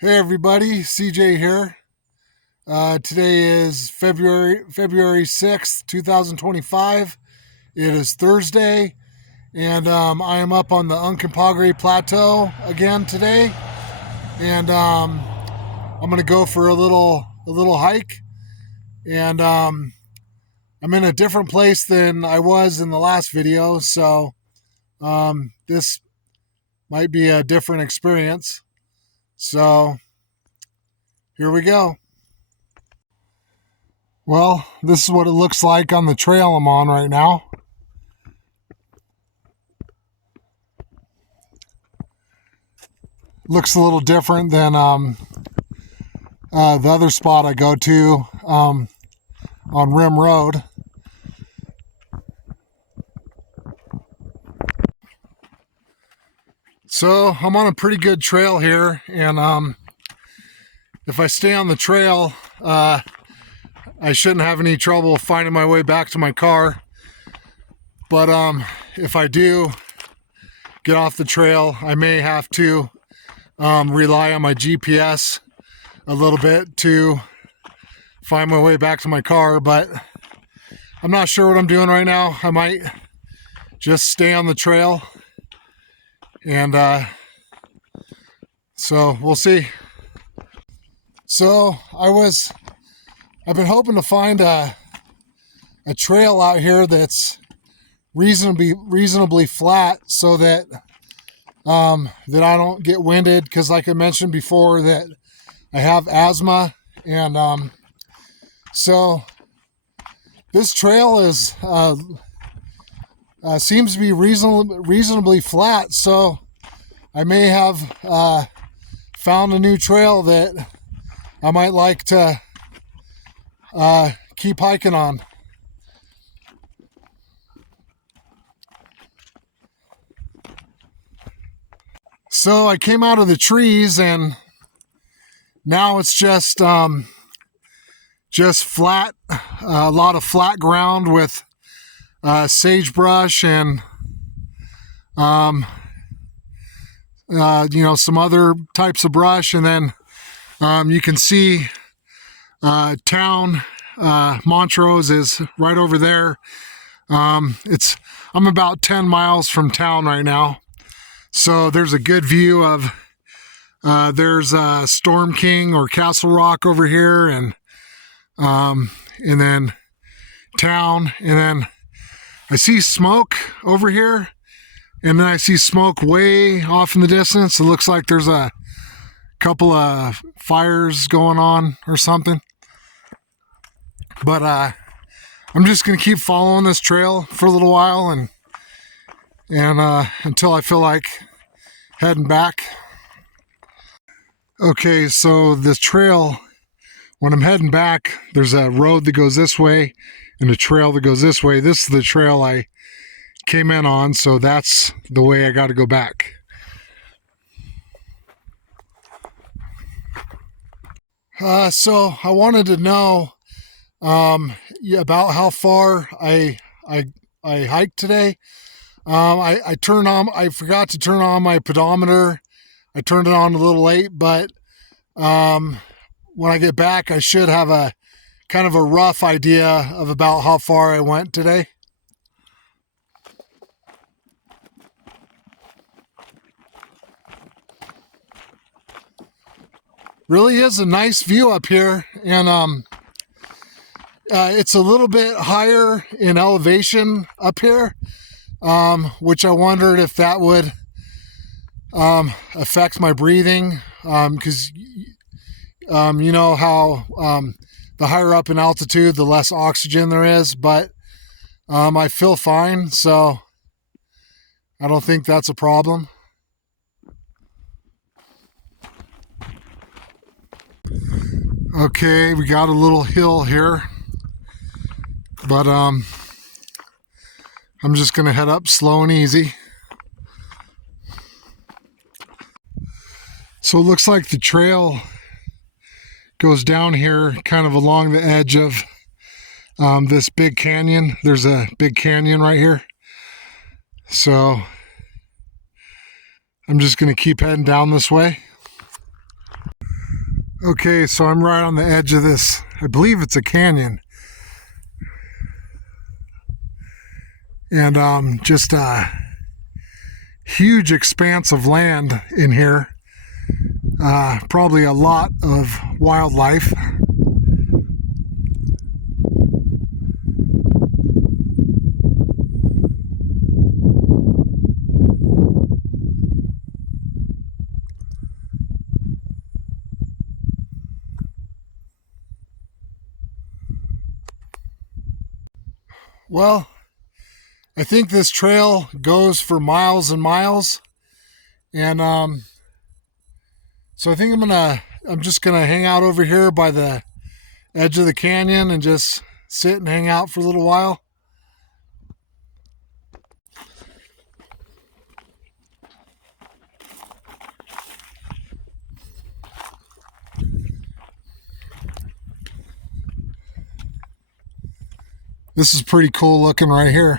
Hey everybody, CJ here. Today is February 6th, 2025. It is Thursday, and I am up on the Uncompahgre Plateau again today, and I'm gonna go for a little hike, and I'm in a different place than I was in the last video, so this might be a different experience. So here we go. Well, this is what it looks like on the trail I'm on right now. Looks a little different than the other spot I go to on Rim Road. So I'm on a pretty good trail here, and if I stay on the trail, I shouldn't have any trouble finding my way back to my car. But if I do get off the trail, I may have to rely on my GPS a little bit to find my way back to my car, but I'm not sure what I'm doing right now. I might just stay on the trail, and so we'll see. So I've been hoping to find a trail out here that's reasonably flat, so that that I don't get winded, because like I mentioned before, that I have asthma, and so this trail is seems to be reasonably flat, so I may have found a new trail that I might like to keep hiking on. So I came out of the trees, and now it's just flat, a lot of flat ground with sagebrush and some other types of brush, and then you can see town Montrose is right over there. I'm about 10 miles from town right now. So there's a good view of, there's Storm King or Castle Rock over here, and then town, and then I see smoke over here, and then I see smoke way off in the distance. It looks like there's a couple of fires going on or something. But I'm just gonna keep following this trail for a little while, and until I feel like heading back. Okay, so this trail, when I'm heading back, there's a road that goes this way and a trail that goes this way. This is the trail I came in on, so that's the way I got to go back. So I wanted to know about how far I hiked today. I forgot to turn on my pedometer. I turned it on a little late, but when I get back, I should have a kind of a rough idea of about how far I went today. Really is a nice view up here, and it's a little bit higher in elevation up here, which I wondered if that would affect my breathing, because you know how the higher up in altitude, the less oxygen there is, but I feel fine, so I don't think that's a problem. Okay, we got a little hill here, but I'm just gonna head up slow and easy. So it looks like the trail goes down here kind of along the edge of this big canyon. There's a big canyon right here. So I'm just going to keep heading down this way. Okay, so I'm right on the edge of this, I believe it's a canyon. And just a huge expanse of land in here. Probably a lot of wildlife. Well, I think this trail goes for miles and miles, and so I think I'm just gonna hang out over here by the edge of the canyon and just sit and hang out for a little while. This is pretty cool looking right here.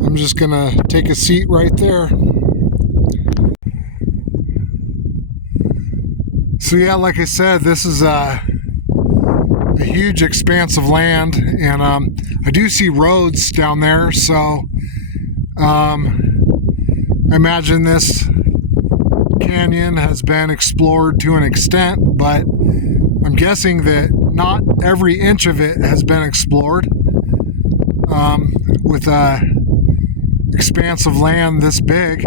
I'm just gonna take a seat right there. So yeah, like I said, this is a huge expanse of land, and I do see roads down there, so I imagine this canyon has been explored to an extent, but I'm guessing that not every inch of it has been explored. With a expanse of land this big.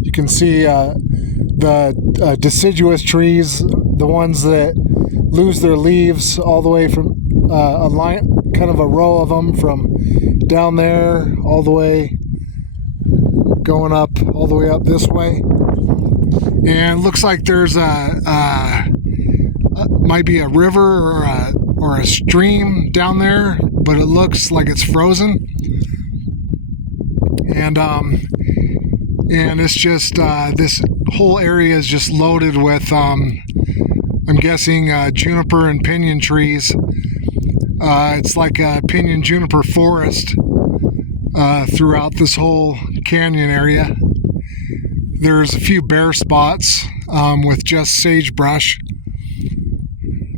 You can see the deciduous trees, the ones that lose their leaves all the way from a line, kind of a row of them from down there all the way going up, all the way up this way. And it looks like there's might be a river or a stream down there, but it looks like it's frozen. And it's just this whole area is just loaded with I'm guessing juniper and pinyon trees. It's like a pinyon juniper forest throughout this whole canyon area. There's a few bare spots with just sagebrush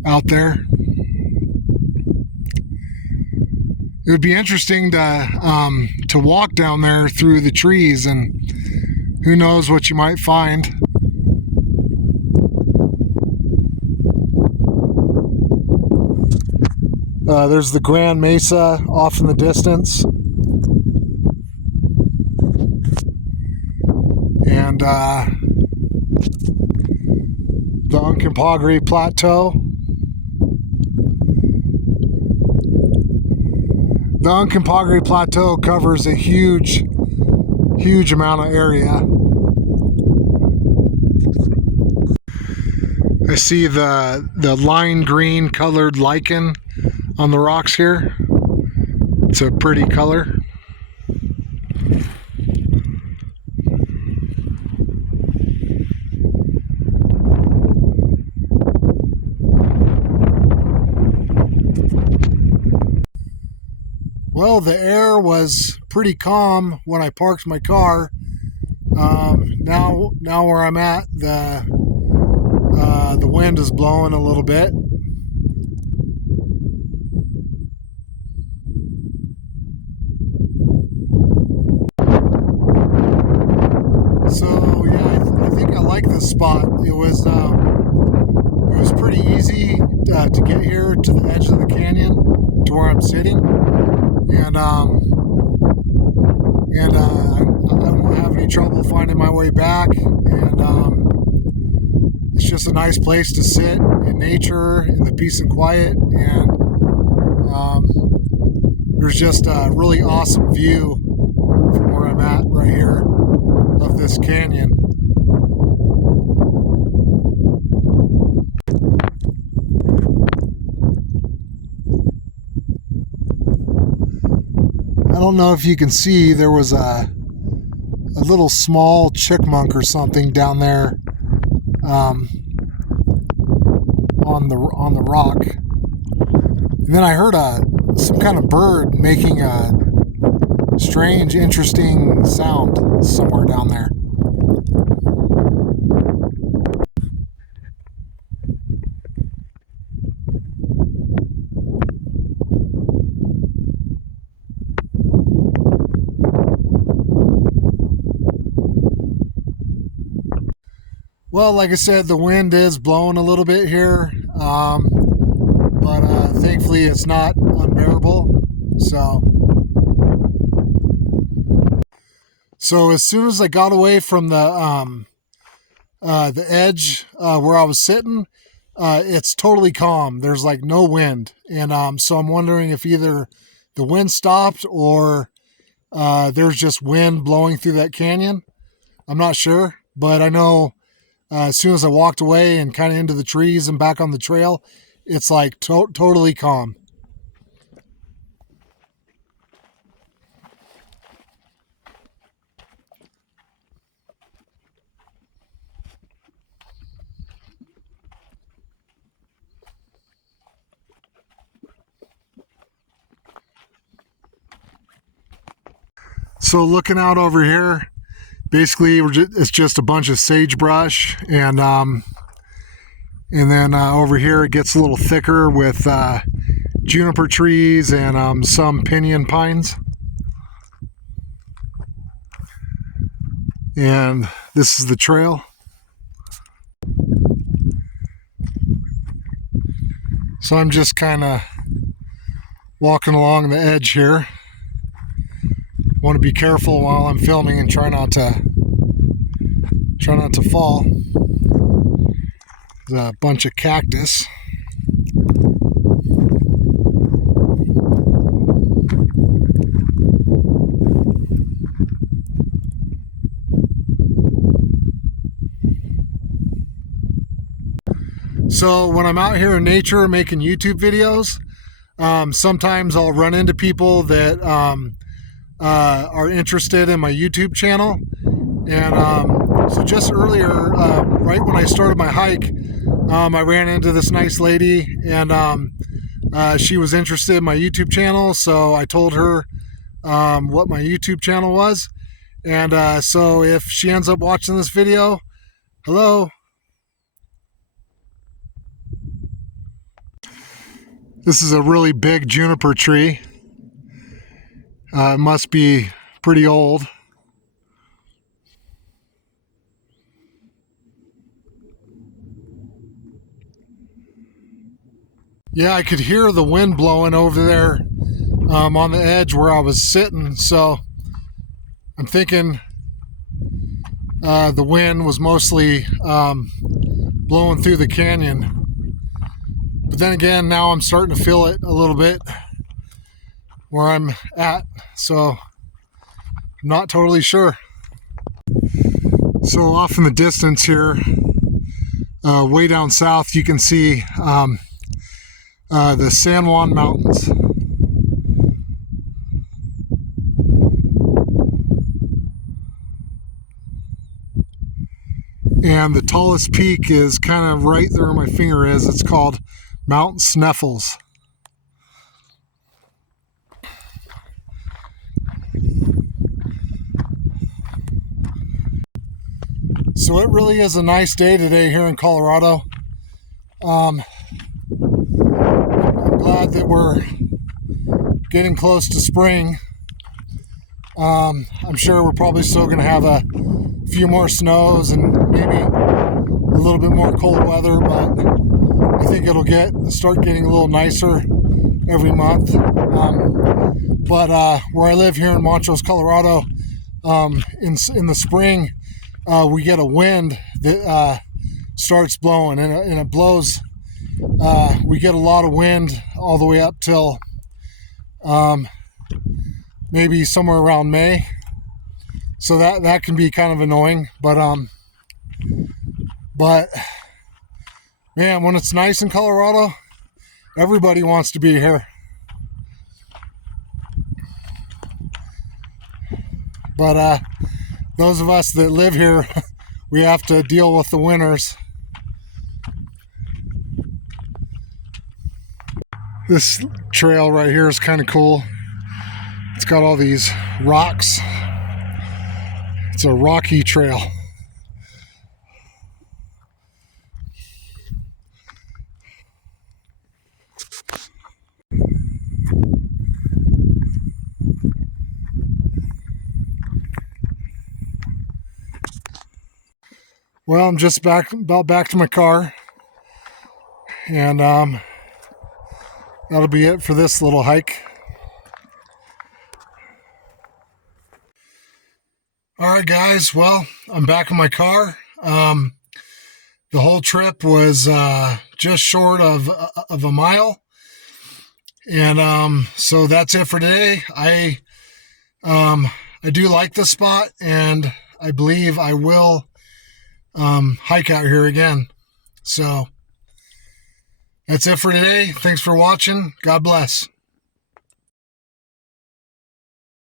out there. It would be interesting to walk down there through the trees, and who knows what you might find. There's the Grand Mesa off in the distance. And the Uncompahgre Plateau. The Uncompahgre Plateau covers a huge amount of area. I see the lime green colored lichen on the rocks here. It's a pretty color. Well, the air was pretty calm when I parked my car. Now where I'm at, the wind is blowing a little bit. So yeah, I think I like this spot. It was pretty easy to get here to the edge of the canyon to where I'm sitting. And I won't have any trouble finding my way back. And it's just a nice place to sit in nature, in the peace and quiet. And there's just a really awesome view from where I'm at right here of this canyon. I don't know if you can see, there was a little small chipmunk or something down there on the rock. And then I heard some kind of bird making a strange, interesting sound somewhere down there. Well, like I said, the wind is blowing a little bit here, but thankfully it's not unbearable. So as soon as I got away from the edge where I was sitting, it's totally calm. There's like no wind, and so I'm wondering if either the wind stopped or there's just wind blowing through that canyon. I'm not sure, but I know as soon as I walked away and kind of into the trees and back on the trail, it's like totally calm. So looking out over here, basically it's just a bunch of sagebrush, and then over here it gets a little thicker with juniper trees and some pinyon pines. And this is the trail. So I'm just kind of walking along the edge here. Want to be careful while I'm filming and try not to fall. There's a bunch of cactus. So when I'm out here in nature making YouTube videos, sometimes I'll run into people that are interested in my YouTube channel. And so just earlier, right when I started my hike, I ran into this nice lady, and she was interested in my YouTube channel. So I told her what my YouTube channel was. And so if she ends up watching this video, hello. This is a really big juniper tree. It must be pretty old. Yeah, I could hear the wind blowing over there on the edge where I was sitting. So I'm thinking the wind was mostly blowing through the canyon. But then again, now I'm starting to feel it a little bit where I'm at, so I'm not totally sure. So off in the distance here, way down south, you can see the San Juan Mountains. And the tallest peak is kind of right there where my finger is. It's called Mount Sneffels. So it really is a nice day today here in Colorado. I'm glad that we're getting close to spring. I'm sure we're probably still going to have a few more snows and maybe a little bit more cold weather, but I think it'll start getting a little nicer every month. But where I live here in Montrose, Colorado, in the spring, we get a wind that starts blowing, and it blows. We get a lot of wind all the way up till maybe somewhere around May. So that can be kind of annoying, but man, when it's nice in Colorado, everybody wants to be here. But those of us that live here, we have to deal with the winters. This trail right here is kind of cool. It's got all these rocks. It's a rocky trail. Well, I'm just about back to my car, and that'll be it for this little hike. All right, guys. Well, I'm back in my car. The whole trip was just short of a mile, and so that's it for today. I do like this spot, and I believe I will hike out here again. So that's it for today. Thanks for watching. God bless.